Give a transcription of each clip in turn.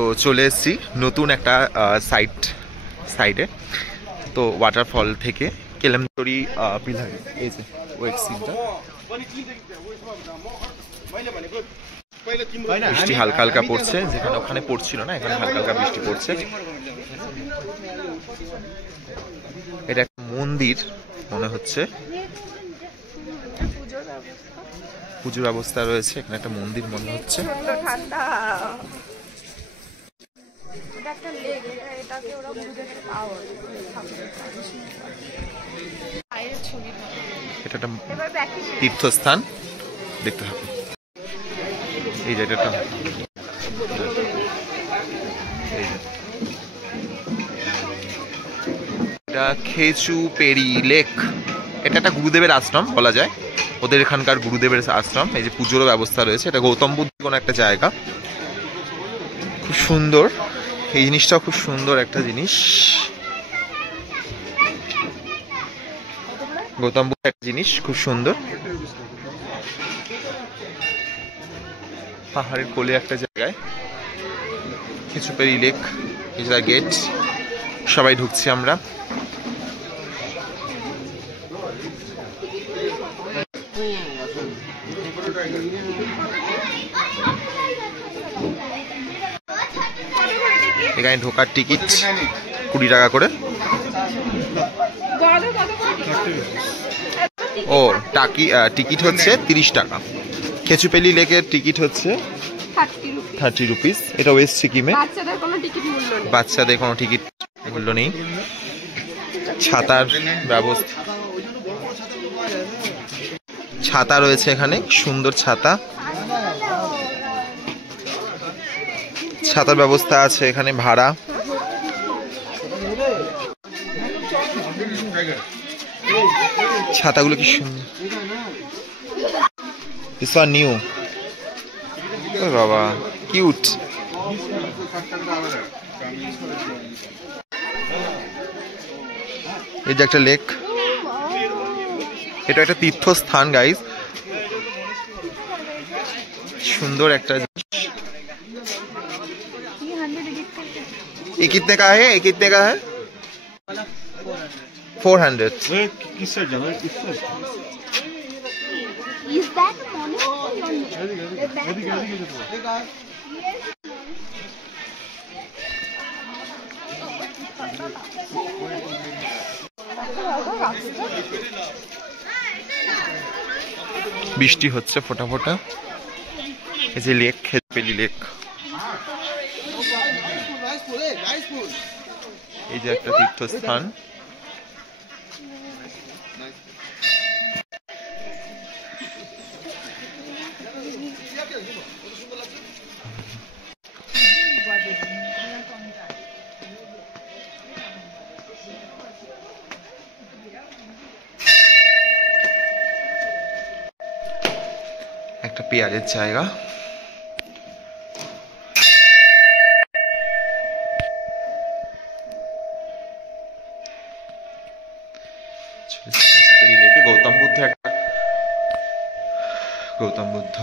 তো চলে এসেছি নতুন একটা সাইডে। তো ওয়াটারফল থেকে কেলেমতরি পিলার, এই যে ওয়েব সিনটা। বৃষ্টি হালকা হালকা পড়ছে, যেখানে ওখানে পড়ছিল না, এখানে হালকা হালকা বৃষ্টি পড়ছে। এটা একটা মন্দির মনে হচ্ছে, পুজোর ব্যবস্থা রয়েছে এখানে, একটা মন্দির মনে হচ্ছে। এটা একটা তীর্থস্থান, দেখতে থাকুন। এই জায়গাটা এটা খেচুপেরি লেক। এটা একটা গুরুদেবের আশ্রম বলা যায়, ওদের এখানকার গুরুদেবের আশ্রম। এই যে পুজোরও ব্যবস্থা রয়েছে, এটা গৌতম বুদ্ধ কোনো একটা জায়গা, খুব সুন্দর। এই জিনিসটাও খুব সুন্দর একটা জিনিস, গৌতম বুদ্ধ একটা জিনিস খুব সুন্দর। পাহাড়ের কোলে একটা জায়গায় খেচুপেরি লেক, এই যে গেট, সবাই ঢুকছি আমরা। এখানে ঢোকার টিকিট 20 টাকা করে। ও টিকিট হচ্ছে 30 টাকা। খেচুপেলি লেকের টিকিট হচ্ছে 30 রুপিস। এটা ওয়েস্ট সিকিমে, বাচ্চাদের কোনো টিকিট মূল্য নেই। ছাতার ব্যবস্থা, ছাতা রয়েছে এখানে, সুন্দর ছাতা, ছাতার ব্যবস্থা আছে এখানে। ভাড়া ছাতাগুলো কি সুন্দর, দিস ওয়ান নিউ, বাবা কিউট। এই যে একটা লেক, এটা একটা তীর্থস্থান গাইস, সুন্দর একটা জিনিস। ये कितने का है, ये कितने का है? 400। किससे जाना है, किससे? Is that money? বৃষ্টি হচ্ছে ফোটা ফোটা। এই যে লেক, খেচুপেলি লেক, এই যে একটা তীর্থস্থান। একটা পেয়ারের জায়গা। গৌতম বুদ্ধ, একটা গৌতম বুদ্ধ।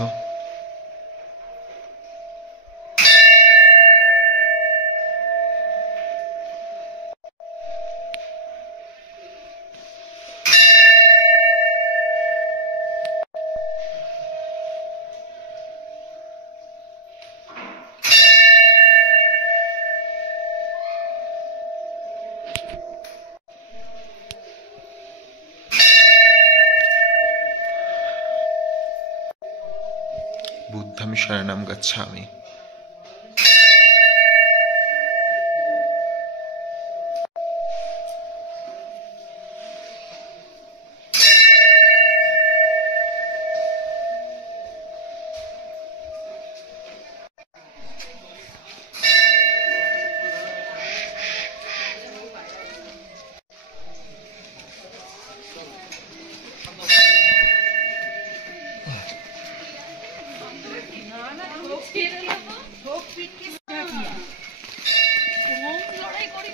বুদ্ধামি শরণম গচ্ছামি।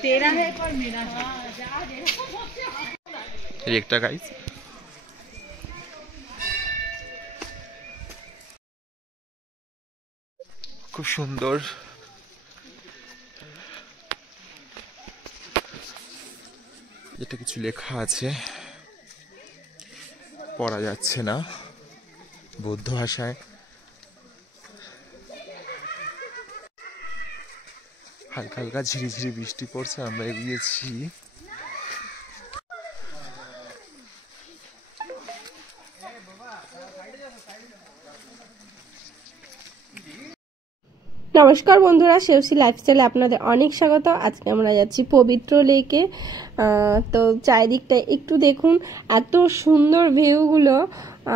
तेरा है पर मेरा है। একটা গাইস, খুব সুন্দর এটা কিছু লেখা আছে, পড়া যাচ্ছে না, বৌদ্ধ ভাষায়। হালকা হালকা ঝিরিঝিরি বৃষ্টি পড়ছে, আমরা এগিয়েছি। নমস্কার বন্ধুরা, শেরসি লাইফস্টাইলে আপনাদের অনেক স্বাগত। আজকে আমরা যাচ্ছি পবিত্র লেকে। তো চারিদিকটা একটু দেখুন, এত সুন্দর ভিউগুলো,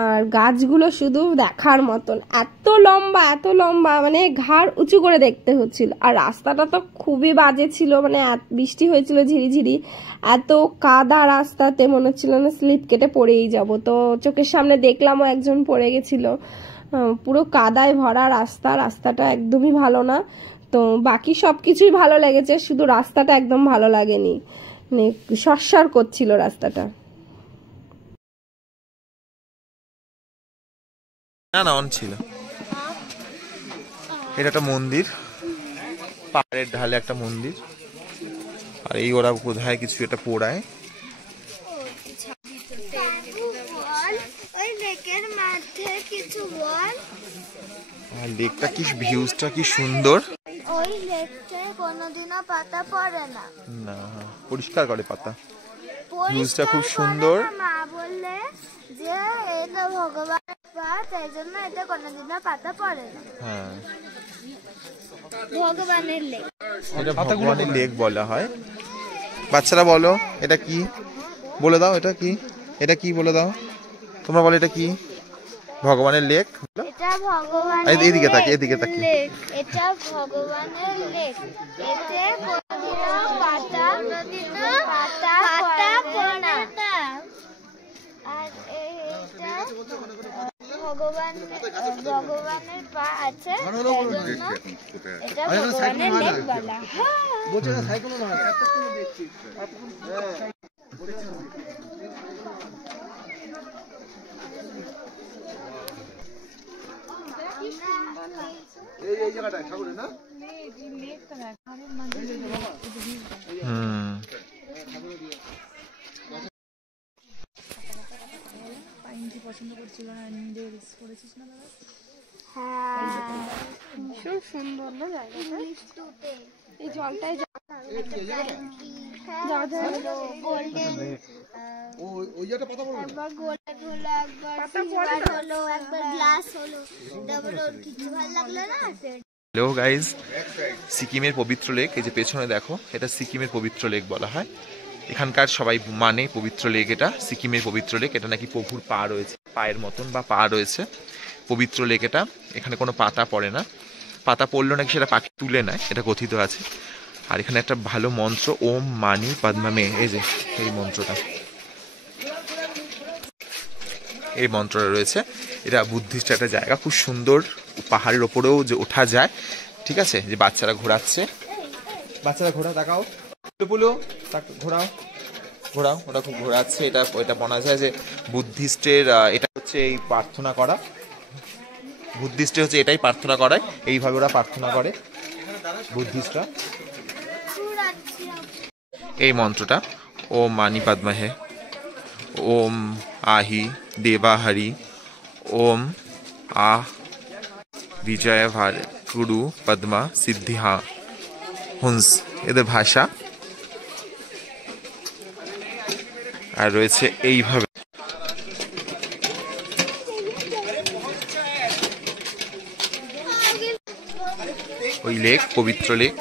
আর গাছগুলো শুধু দেখার মতন, এত লম্বা, মানে ঘাড় উঁচু করে দেখতে হচ্ছিল। আর রাস্তাটা তো খুবই বাজে ছিল, মানে বৃষ্টি হয়েছিল ঝিরিঝিরি, এত কাদা রাস্তাতে মনে হচ্ছিল না স্লিপ কেটে পড়েই যাব। তো চোখের সামনে দেখলামও একজন পড়ে গেছিল। পুরো কাদায় ভরা রাস্তাটা একদমই ভালো না। তো বাকি সবকিছুই ভালো লেগেছে, শুধু রাস্তাটা একদম ভালো লাগেনি, মানে সরসর করছিল রাস্তাটা। না অন ছিল। এটা একটা মন্দির, পাহাড়ের ঢালে একটা মন্দির। আর এই ওরা কোথায় কিছু এটা পোড়ায়। আর লেকটা কি, ভিউজটা কি সুন্দর। ওই লেকটায় কোনোদিনও পাতা পড়ে না। না, পরিষ্কার করে পাতা। ভিউজটা খুব সুন্দর। মা বললে যে এটা ভগবানের পা, তাই জন্য এটা কোনোদিনও পাতা পড়ে না। হ্যাঁ, ভগবানের লেক, এটা ভগবানের লেক বলা হয়। বাচ্চারা বলো এটা কি, বলে দাও এটা কি, এটা কি বলে দাও, তোমরা বলো এটা কি। ভগবানের লেক। এটা ভগবানের এদিকে তাকি, এদিকে তাকি। লেক, এটা ভগবানের লেক। এতে কোনোদিনও পাতা পড়ে না। আর এটা ভগবানের পা আছে, তাই জন্য এটা ভগবানের লেক বলা হয়। ভীষণ সুন্দর না জায়গাটা, এই জলটাই হ্যালো গাইজ, সিকিমের পবিত্র লেক, এই যে পেছনে দেখো, এটা সিকিমের পবিত্র লেক বলা হয়। এখানকার সবাই মানে পবিত্র লেক, এটা সিকিমের পবিত্র লেক। এটা নাকি প্রভুর পা রয়েছে, পায়ের মতন বা পা রয়েছে পবিত্র লেক এটা। এখানে কোনো পাতা পড়ে না, পাতা পড়লেও নাকি সেটা পাখি তুলে নেয়, এটা কথিত আছে। আর এখানে একটা ভালো মন্ত্র, ওম মানি পদ্মা মে, এই যে এই মন্ত্রটা, এই মন্ত্রটা রয়েছে। এটা বুদ্ধিস্ট একটা জায়গা, খুব সুন্দর, পাহাড়ের ওপরেও যে ওঠা যায়। ঠিক আছে, যে বাচ্চারা ঘোরাচ্ছে, বাচ্চারা ঘোরা, তাকাও পুলু, ঘোরাও ঘোরাও, ওটা খুব ঘোরাচ্ছে। এটা ওইটা মনে যায় যে বুদ্ধিস্টের, এটা হচ্ছে এই প্রার্থনা করা, বুদ্ধিস্টের হচ্ছে এটাই প্রার্থনা করায়, এইভাবে ওরা প্রার্থনা করে বুদ্ধিস্টরা। এই মন্ত্রটা ওম মানি পদ্মা হে, ওম আহি দেবাহারি, ওম আহ বিজয় ভার কুরু পদ্মা সিদ্ধিহা হুন্স, এদের ভাষা। আর রয়েছে এইভাবে। ওই লেক, পবিত্র লেক।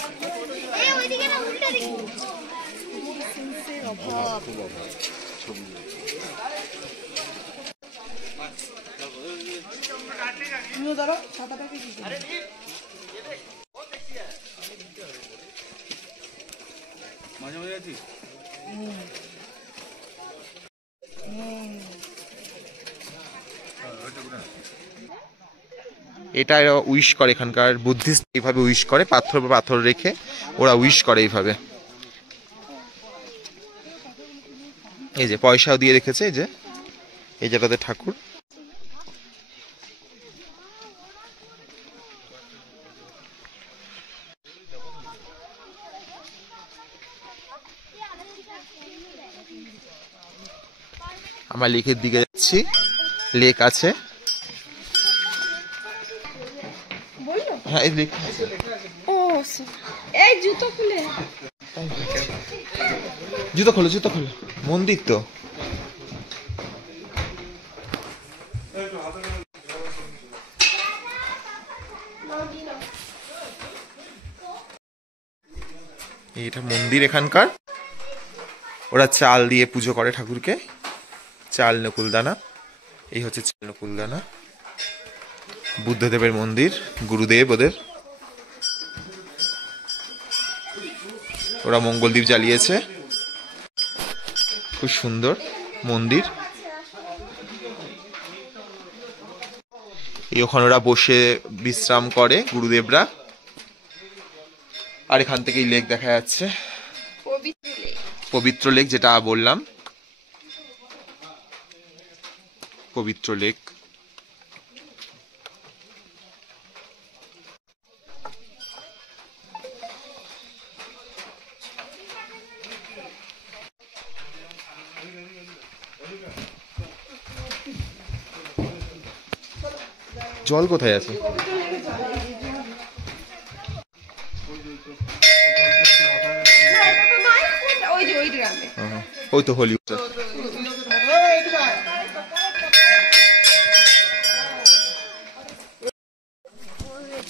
এটা এরা উইশ করে, এখানকার বুদ্ধিস্ট এইভাবে উইশ করে, পাথর বা পাথর রেখে ওরা উইশ করে এইভাবে। এই যে পয়সাও দিয়ে রেখেছে, এই যে এই যেটাতে ঠাকুর। আমরা লেকের দিকে যাচ্ছি, লেক আছে। হ্যাঁ এই লেক আছে। ও এই জুতো খুলে, জুতো খোলো, জুতো খোলো। মন্দির তো এটা মন্দির এখানকার। ওরা চাল দিয়ে পুজো করে ঠাকুরকে, চাল নকুলদানা। এই হচ্ছে চাল নকুলদানা। বুদ্ধদেবের মন্দির, গুরুদেব ওদের। ওরা মঙ্গলদ্বীপ জ্বালিয়েছে, খুব সুন্দর মন্দির। এই ওখানে ওরা বসে বিশ্রাম করে গুরুদেবরা। আর এখান থেকে লেক দেখা যাচ্ছে, পবিত্র লেক, যেটা বললাম পবিত্র লেক। জল কোথায় আছে? ওই তো হলি।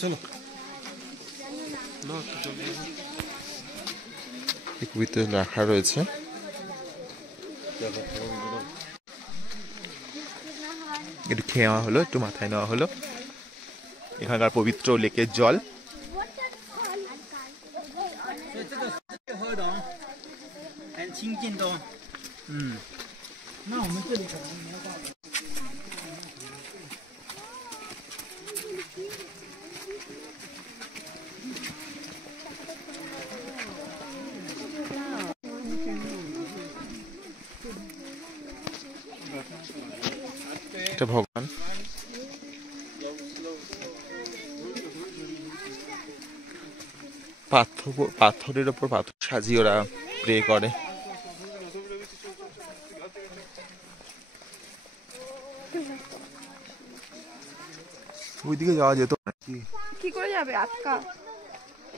চলো ভিতরে রাখা রয়েছে। একটু খেয়ে নেওয়া হলো, একটু মাথায় নেওয়া হলো। এখানকার পবিত্র লেকের জল। এটা ভগবান। পাথরের ওপর পাথর সাজিয়ে ওরা প্রে করে। ওইদিকে যাওয়া যেত নাকি? কি করে যাবে? আটকা।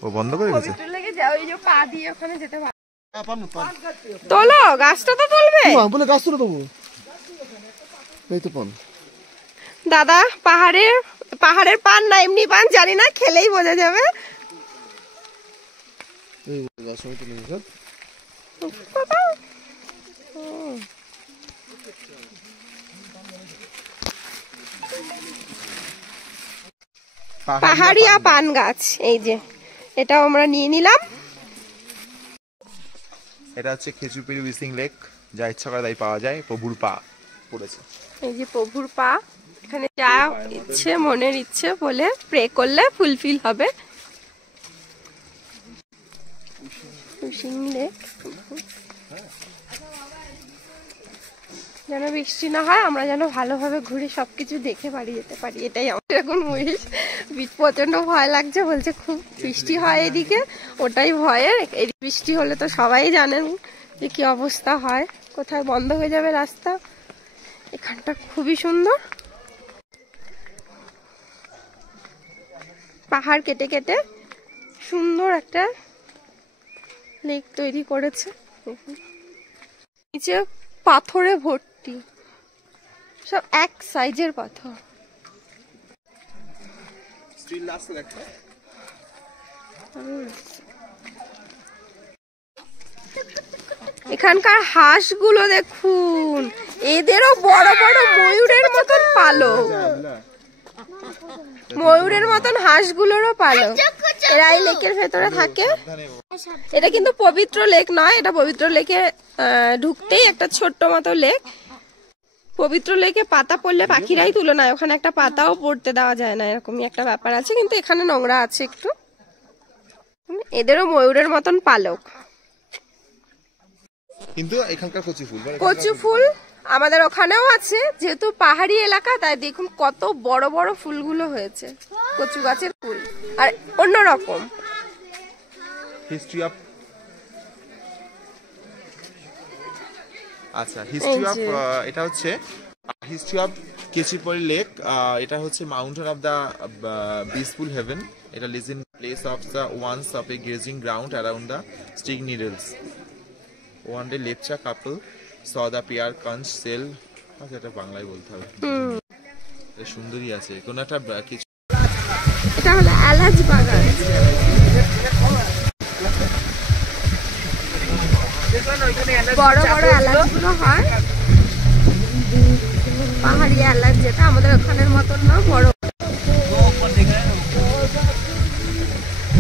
ও বন্ধ করে গেছে। লেগে যাও, এই যে পা দিয়ে ওখানে যেতে পারে। তোলো, গাছটা তো তুলবে। বলে গাছ তুলে দেবো। এই তো পান দাদা, পাহাড়ের পান না এমনি পান জানি না, খেলেই বোঝা যাবে। এই গাছ হয়তো নেই স্যার। পাহাড়িয়া পান গাছ, এই যে এটাও আমরা নিয়ে নিলাম। এটা হচ্ছে খেজুরপিড়ি উইসিং লেক, যা ইচ্ছা করে তাই পাওয়া যায়। প্রভুর পা পড়েছে, এই যে প্রভুর পা। এখানে যা ইচ্ছে, মনের ইচ্ছে বলে প্রে করলে ফুলফিল হবে। উইসিং লেক, যেন বৃষ্টি না হয়, আমরা যেন ভালোভাবে ঘুরে সবকিছু দেখে বাড়ি যেতে পারি, এটাই আমার এখন উইশ। প্রচন্ড ভয় লাগছে, বলছে খুব বৃষ্টি হয় এদিকে, ওটাই ভয়ের। এই বৃষ্টি হলে তো সবাই জানেন যে কি অবস্থা হয়, কোথায় বন্ধ হয়ে যাবে রাস্তা। এখানটা খুবই সুন্দর, পাহাড় কেটে কেটে সুন্দর একটা লেক তৈরি করেছে। নিচে পাথরে ভর্তি, সব এক সাইজের পাথর। এখানকার হাঁসগুলো দেখুন, এদেরও বড় বড় ময়ূরের মতন পালক, ময়ূরের মতন হাঁসগুলোরও পালক। এরা এই লেকের ভেতরে থাকে। এটা কিন্তু পবিত্র লেক নয়, এটা পবিত্র লেকে ঢুকতেই একটা ছোট্ট মতো লেক। পবিত্র লেকে পাতা পড়লে পাখিরাই তুলে নেয়, ওখানে একটা পাতাও পড়তে দেওয়া যায় না, এরকমই একটা ব্যাপার আছে। কিন্তু এখানে নোংরা আছে একটু। এদেরও ময়ূরের মতন পালক। কিন্তু এখানকার কচু ফুল আমাদের ওখানেও আছে, যেহেতু পাহাড়ি এলাকা তাই দেখুন কত বড় বড় ফুলগুলো হয়েছে, কচু গাছের ফুল। আর অন্যরকম হিস্ট্রি অফ আচ্ছা, হিস্ট্রি অফ এটা হচ্ছে হিস্ট্রি অফ কেচিপড়ি লেক। এটা হচ্ছে mountain of the peaceful heaven. এটা lies in place of the once of a grazing ground around the stick needles. One day Lepcha couple saw the pair conch shell. আচ্ছা, এটা বাংলায় বলতে হবে। সুন্দরী আছে কোন একটা কিছু। এটা হলো এলাচ বাগান। বড় বড় এলাচগুলো হয়, পাহাড়ি এলাচ, যেটা আমাদের ওখানের মতন না, বড়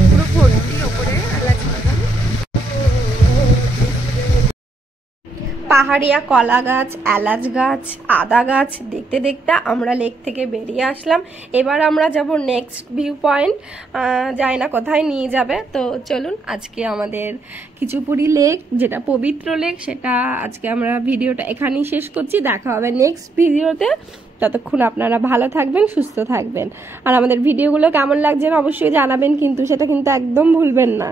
পুরো ভর্তি ওপরে এলাচ বাগান। পাহাড়িয়া কলা গাছ, এলাচ গাছ, আদা গাছ দেখতে দেখতে আমরা লেক থেকে বেরিয়ে আসলাম। এবার আমরা যাব নেক্সট ভিউ পয়েন্ট, যাই না কোথায় নিয়ে যাবে। তো চলুন, আজকে আমাদের খিচুপুরি লেক, যেটা পবিত্র লেক, সেটা আজকে আমরা ভিডিওটা এখানেই শেষ করছি। দেখা হবে নেক্সট ভিডিওতে। ততক্ষণ আপনারা ভালো থাকবেন, সুস্থ থাকবেন, আর আমাদের ভিডিওগুলো কেমন লাগছে অবশ্যই জানাবেন, কিন্তু সেটা কিন্তু একদম ভুলবেন না।